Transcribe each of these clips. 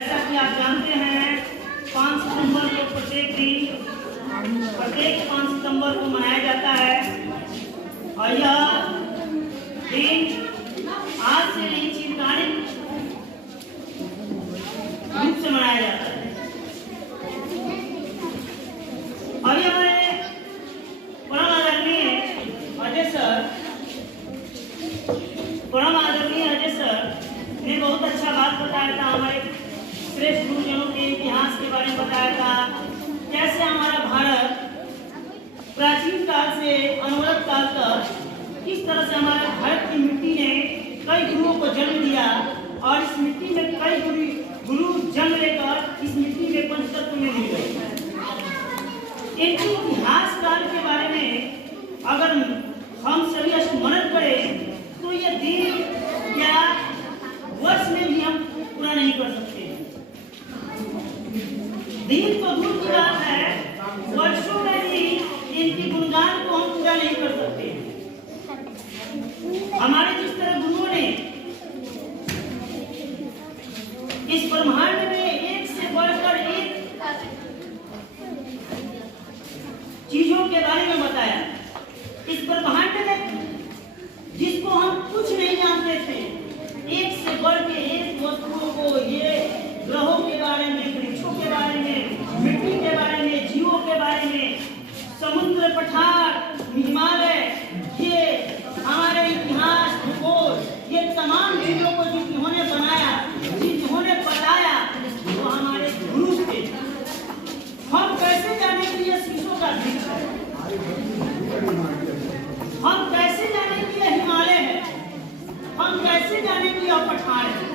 जैसा कि आप जानते हैं 5 सितंबर को प्रत्येक 5 सितंबर को मनाया जाता है और यह दिन आज से नहीं चिरकालिक रूप से मनाया जाता है। और ये हमारे परम आदरणीय अजय सर ने बहुत अच्छा बात बताया था। हमारे श्रेष्ठ गुरुजनों के इतिहास के बारे में बताया था, कैसे हमारा भारत प्राचीन काल से अनवरत काल तक किस तरह से हमारे भारत की मिट्टी ने कई गुरुओं को जन्म दिया और इस मिट्टी में कई गुरु जन्म लेकर इस मिट्टी में पंचतत्व में मिल गए। इनके इतिहास काल के बारे में अगर हम सभी स्मरण करें तो यह दिन या वर्ष में भी हम पूरा नहीं कर सकते। दिन तो दूर की बात है, वर्षों में भी इनके गुणगान को हम पूरा नहीं कर सकते। हमारे जिस तरह गुरुओं ने इस ब्रह्मांड में एक से बढ़कर एक चीजों के बारे में बताया। इस ब्रह्मांड में जिसको हम कुछ नहीं जानते थे, एक से बढ़ के एक वस्तुओं को, ये ग्रहों के बारे में, वृक्षों के बारे में, मिट्टी के बारे में, जीवों के बारे में, समुद्र, पठार, हिमालय, ये हमारे इतिहास, भूगोल, ये तमाम चीजों को जिन्होंने बनाया, जिन्होंने बताया, वो हमारे गुरु थे। हम कैसे जाने कि ये शीशों का वृक्ष है? हम कैसे जाने कि यह हिमालय है? हम कैसे जाने कि यह पठार है?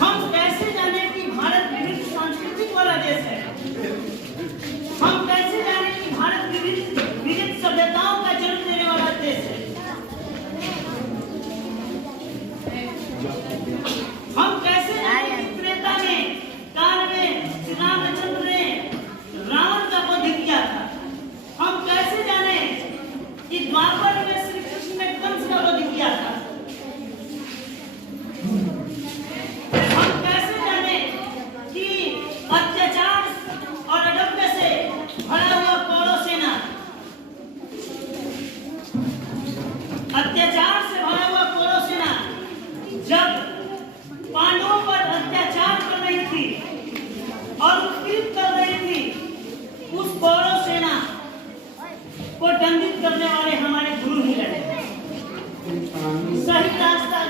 हम कैसे जाने कि भारत विविध सांस्कृतिक वाला देश है? हम कैसे जाने कि भारत विविध सभ्यताओं का जन्म देने वाला देश है? हम कैसे जाने कि त्रेता में, काल में श्री रामचंद्र ने रावण का वध किया था? हम कैसे जाने कि द्वापर में श्री कृष्ण ने कंस का वध किया था? हम कैसे जाने कि अत्याचार और अडम्य से भरा हुआ कौरव सेना, अत्याचार से भरा हुआ कौरव सेना जब पांडवों पर अत्याचार कर रही थी और उत्पीड़ित कर रही थी, उस कौरव सेना को दंडित करने वाले हमारे गुरु ही रहे। सही रास्ता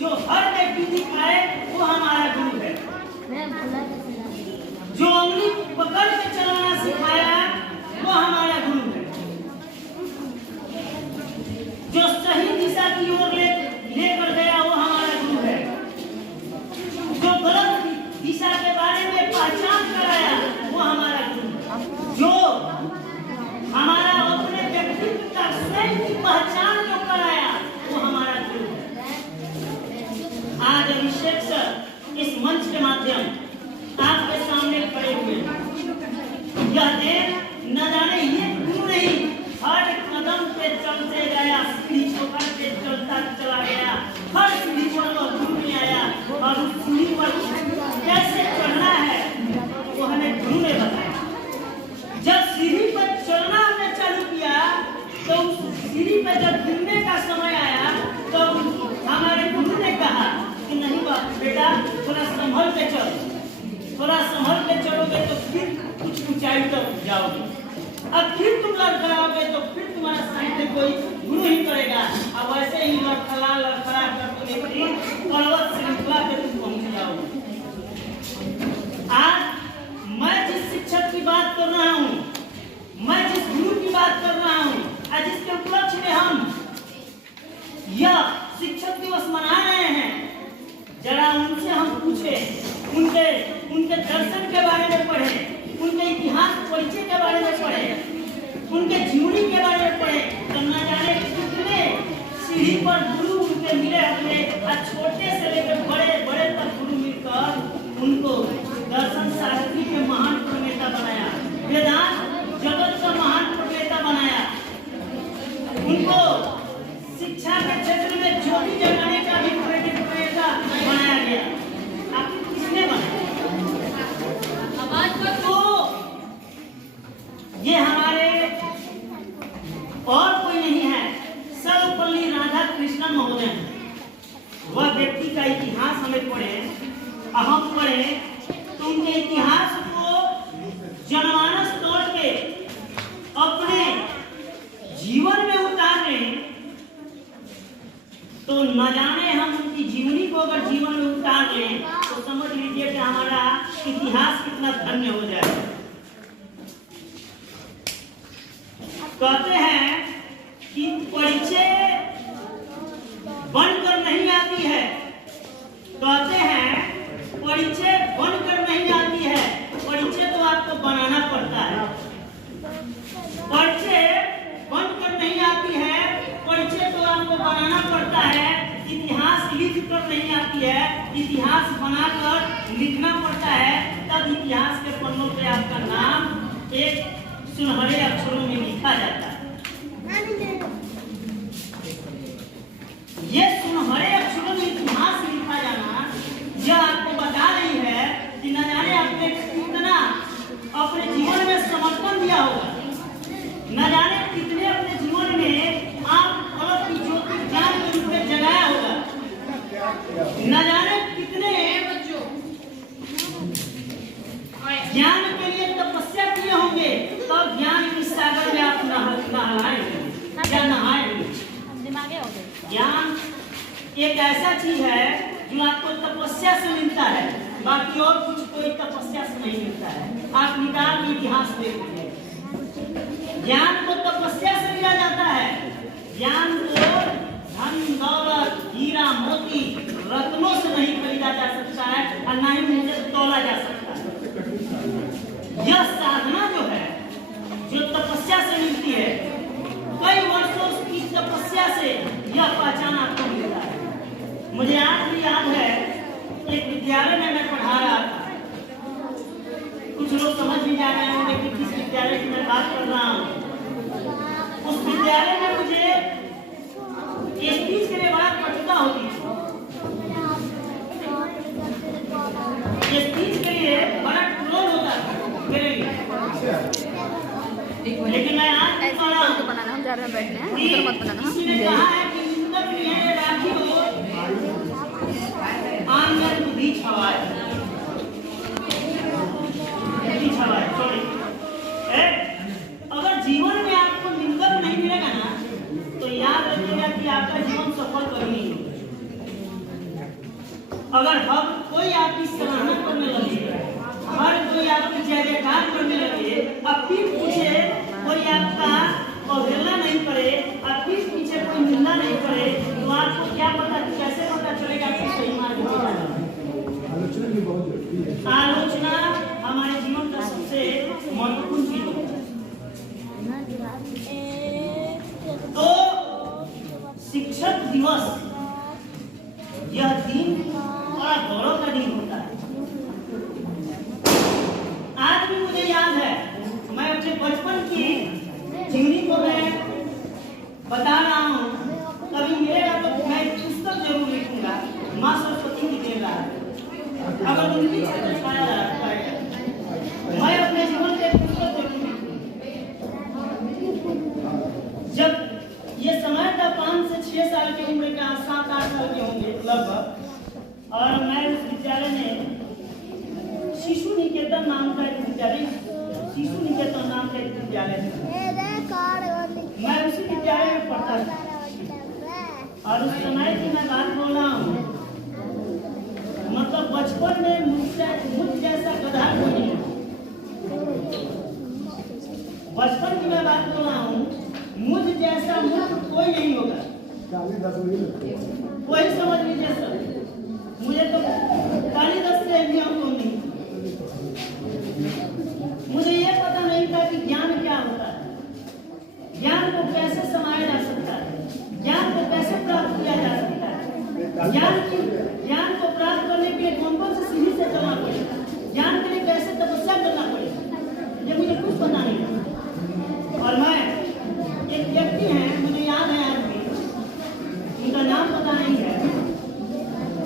जो हर व्यक्ति दिखाए वो हमारा गुरु है। जो उंगली पकड़ के चलाना सिखाया वो हमारा गुरु है। जो सही दिशा की ओर लेकर गया वो हमारा गुरु है। जो गलत दिशा के बारे में पहचान कराया वो हमारा गुरु है। जो हमारा अपने व्यक्तित्व का स्वयं की पहचान जो कराया वो हमारा गुरु है। आज अभिषेक सर इस मंच के माध्यम आपके सामने खड़े हुए, यह देख न जाने ये गुरु नहीं, हर कदम पे चलते गया, सीढ़ी पकड़ के चलता चला गया, हर सीढ़ी पर वो गुरु में आया और उस सीढ़ी पर कैसे चढ़ना है वो हमें गुरु ने बताया। जब सीढ़ी पर चलना हमने चालू किया तो उस सीढ़ी पर जब गिरने का समय आया तो हमारे गुरु ने कहा कि नहीं बेटा, थोड़ा संभल के चलो, थोड़ा संभल के चलोगे तो फिर कुछ ऊंचाई तक जाओगे। अब फिर तुम लड़खड़ाओगे तो फिर तुम्हारा साइड में कोई गुरु ही करेगा। अब वैसे ही लड़खड़ा करते पर्वत श्रृंखला पे तुम पहुंच जाओगे। आज मैं जिस शिक्षक की बात कर रहा हूँ, मैं जिस गुरु की बात कर रहा हूँ, आज जिसके उपलक्ष्य में हम यह शिक्षक दिवस मना रहे हैं, जरा उनसे हम पूछे, उनके दर्शन के बारे में पढ़े, उनके इतिहास परिचय के बारे में पढ़े, उनके जीवनी के बारे में पढ़े, तो न जाने कितने सीढ़ी पर गुरु उनके मिले अपने, छोटे से लेकर बड़े तक गुरु मिलकर उनको दर्शन शास्त्री के महान प्रणेता बनाया, वेदांत जगत का महान प्रणेता बनाया, उनको शिक्षा के क्षेत्र में ज्योति जगाने का भी प्रणेता बनाया गया। वह व्यक्ति का इतिहास हमें पढ़े, हम पढ़े तो उनके इतिहास को जनमानस तौर पे अपने जीवन में उतारें तो न जाने हम उनकी जीवनी को अगर जीवन में उतार लें तो समझ लीजिए कि हमारा इतिहास कितना धन्य हो जाएगा। कहते हैं कि परिचय बनकर नहीं आती है, कहते हैं परिचय बनकर नहीं आती है, परिचय तो आपको बनाना पड़ता है। परिचय बनकर नहीं आती है, परिचय तो आपको बनाना पड़ता है। इतिहास लिख कर नहीं आती है, इतिहास बनाकर लिखना पड़ता है, तब इतिहास के पन्नों पे आपका नाम एक सुनहरे अक्षरों में लिखा जाता है। ये सुनहरे अक्षरों में इतिहास लिखा जाना यह आपको बता रही है कि न जाने आपने कितना अपने जीवन में समर्पण दिया होगा, न जाने कितने अपने जीवन में आप अलग की ज्योति ज्ञान के रूप में जगाया होगा, न जाने कितने ज्ञान के लिए तपस्या किए होंगे, तब ज्ञान के सागर में आप नहाएंगे या नहाएंगे। ज्ञान एक ऐसा चीज है जो आपको तपस्या से मिलता है, बाकी और कुछ कोई तपस्या से नहीं मिलता है। आप निकाल के इतिहास देखिए, ज्ञान को तपस्या से लिया जाता है। ज्ञान को धन दौलत हीरा मोती रत्नों से नहीं खरीदा जा सकता है और न ही मुझे तोला जा सकता है। यह साधना जो है, जो तपस्या से मिलती है, कई वर्षों की तपस्या से यह पहचान आपको मिलता है। मुझे आज भी याद है, एक विद्यालय में मैं पढ़ा रहा था। कुछ लोग समझ नहीं जा रहे होंगे कि किस विद्यालय की मैं बात कर रहा हूँ। उस विद्यालय में मुझे स्पीच के लिए बड़ा कठिनाई होती है, स्पीच के लिए बड़ा ट्रोल होता था मेरे लिए। लेकिन मैं आज बनाना हम जा रहे हैं बैठने हैं, मत बनाना। किसी ने कहा है कि निंदक लिए राखी हो आंगन बीच हवाए, बीच हवाए सॉरी। अगर जीवन में आपको निंदक नहीं मिलेगा ना, तो याद रखिएगा कि आपका जीवन सफल कभी नहीं होगा। अगर हम कोई आपकी सराहना करने लगे, हर कोई आपकी जय जयकार करने लगे, अब फिर पूछे कोई आपका अवहेलना नहीं करे, और फिर पीछे कोई निंदा नहीं करे, तो आपको क्या पता, कैसे पता चलेगा कि सही मार्ग पर जाना है। आलोचना हमारे जीवन का सबसे महत्वपूर्ण चीज होता है। तो शिक्षक दिवस यह दिन बड़ा गौरव का दिन होता है। आज भी मुझे याद है, मैं अपने बचपन की जीवनी को मैं बता रहा हूँ। कभी मिलेगा तो मैं पुस्तक जरूर लिखूंगा। माँ सरस्वती की देन रहा है, अगर उनकी छत्र छाया रहेगा, मैं अपने जीवन के पुस्तक जरूर लिखूंगा। जब ये समय था 5 से 6 साल की उम्र का, 7-8 साल के होंगे लगभग, और मैं उस विद्यालय में शिशु निकेतन नाम का एक विद्यालय, शिशु निकेतन नाम का एक विद्यालय, मैं उसी विद्यालय में पढ़ता था। और उस समय की मैं बात बोल रहा हूँ, मतलब बचपन में मुझ जैसा गधा कोई नहीं। बचपन की मैं बात बोल रहा हूँ, मुझ जैसा मूर्ख कोई नहीं होगा, वही समझ लीजिए सर। मुझे तो कालिदास से भी हम कौन नहीं, मुझे ये पता नहीं था कि ज्ञान क्या होता है, ज्ञान को कैसे समाया जा सकता है, ज्ञान को कैसे प्राप्त किया जा सकता है, ज्ञान को प्राप्त करने के लिए कौन से सीढ़ी से चलना पड़ेगा, ज्ञान के लिए कैसे तपस्या करना पड़ेगा, ये मुझे कुछ पता नहीं था। और मैं एक व्यक्ति है, मुझे याद है आज भी, उनका नाम पता नहीं है,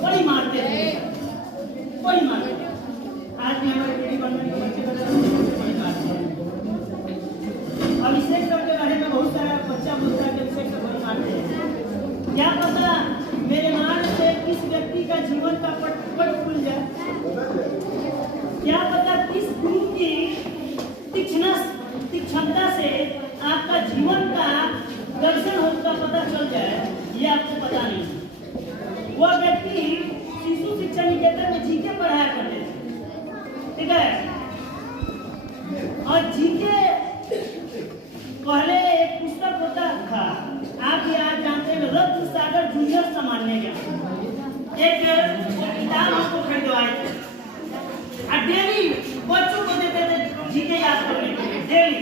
बड़ी मारते थे, बड़ी मारते थे। आज भी हमारे पीढ़ी बनने के बच्चे बड़ी मारते हैं। अभिषेक करके बारे में बहुत सारा बच्चा बोलता है कि अभिषेक से बड़ी मारते हैं। क्या पता मेरे मारने से किस वो व्यक्ति शिशु शिक्षा निकेतन में जीके पढ़ाया करते थे, ठीक है। और जीके पहले एक पुस्तक होता था, आप ये आज जानते हैं, रत्न सागर जूनियर सामान्य ज्ञान, एक किताब हमको खरीदवाए थे और डेली बच्चों को देते थे जीके याद करने के लिए डेली।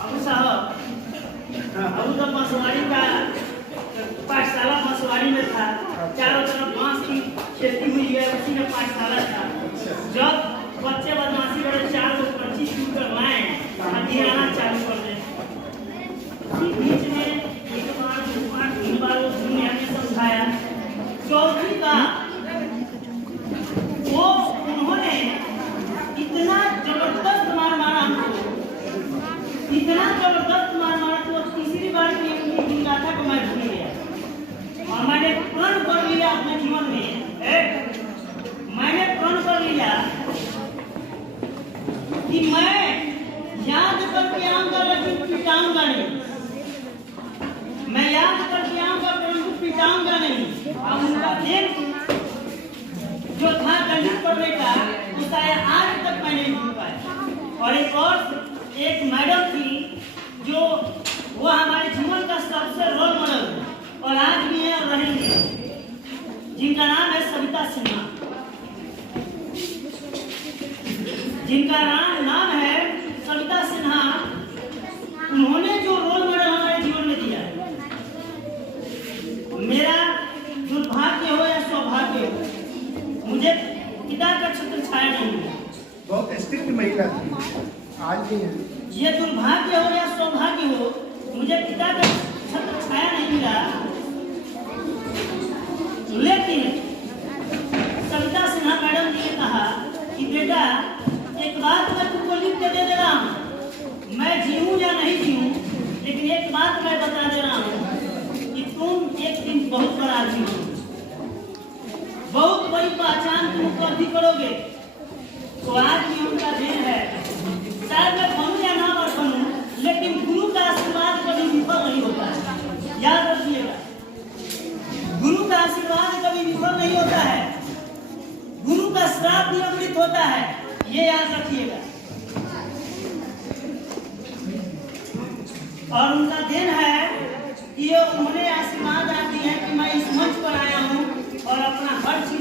अब साहब अब तो मसवाड़ी का पाठशाला मसवाड़ी में था, चारों तरफ बांस की खेती हुई है, उसी में पाठशाला था। जब बच्चे बदमाशी बड़े 4 लोग 25 शुरू कर लाए और गिराना चालू कर दे, बीच में एक बार 3 बार वो दुनिया ने समझाया। चौथी का वो उन्होंने इतना जबरदस्त मार मारा हमको, इतना जबरदस्त मार मारा कि वो तीसरी बार के लिए उनकी गाथा को मैं भूल गया और मैंने प्रण कर लिया अपने जीवन में, मैंने प्रण कर लिया कि मैं याद करके आऊंगा लेकिन पिटाऊंगा नहीं, मैं याद करके आऊंगा परंतु पिटाऊंगा नहीं। और उनका दिन जो था दंडित करने का, उसका आज तक मैं नहीं भूल पाया। और एक मैडम थी जो वो हमारे जीवन का सबसे रोल मॉडल और आज भी है और रहेंगे, जिनका नाम है सविता सिन्हा, जिनका नाम है सविता सिन्हा। उन्होंने जो रोल मॉडल हमारे जीवन में दिया है, मेरा दुर्भाग्य हो या सौभाग्य हो, मुझे पिता का छत्र छाया नहीं मिला। बहुत स्ट्रिक्ट महिला थी, आज भी है। ये दुर्भाग्य हो या सौभाग्य हो, मुझे पिता का छत्र छाया नहीं मिला, लेकिन सविता सिन्हा मैडम जी ने कहा कि बेटा एक बात मैं तुमको लिख के दे रहा हूँ, मैं जीऊँ या नहीं जीऊँ, लेकिन एक बात मैं बता दे रहा हूँ कि तुम एक दिन बहुत बड़ा आदमी हो, बहुत बड़ी पहचान तुम उपलब्धि करोगे। तो आज भी उनका दिन है, शायद मैं बनूं या ना बनूं, लेकिन गुरु का आशीर्वाद कभी विफल नहीं होता है, याद रखिएगा। गुरु का आशीर्वाद कभी विफल नहीं होता है, गुरु का श्राप भी अमृत होता है, ये याद रखिएगा। और उनका दिन है कि उन्होंने आशीर्वाद दिया है कि मैं इस मंच पर आया हूँ और अपना हर चीज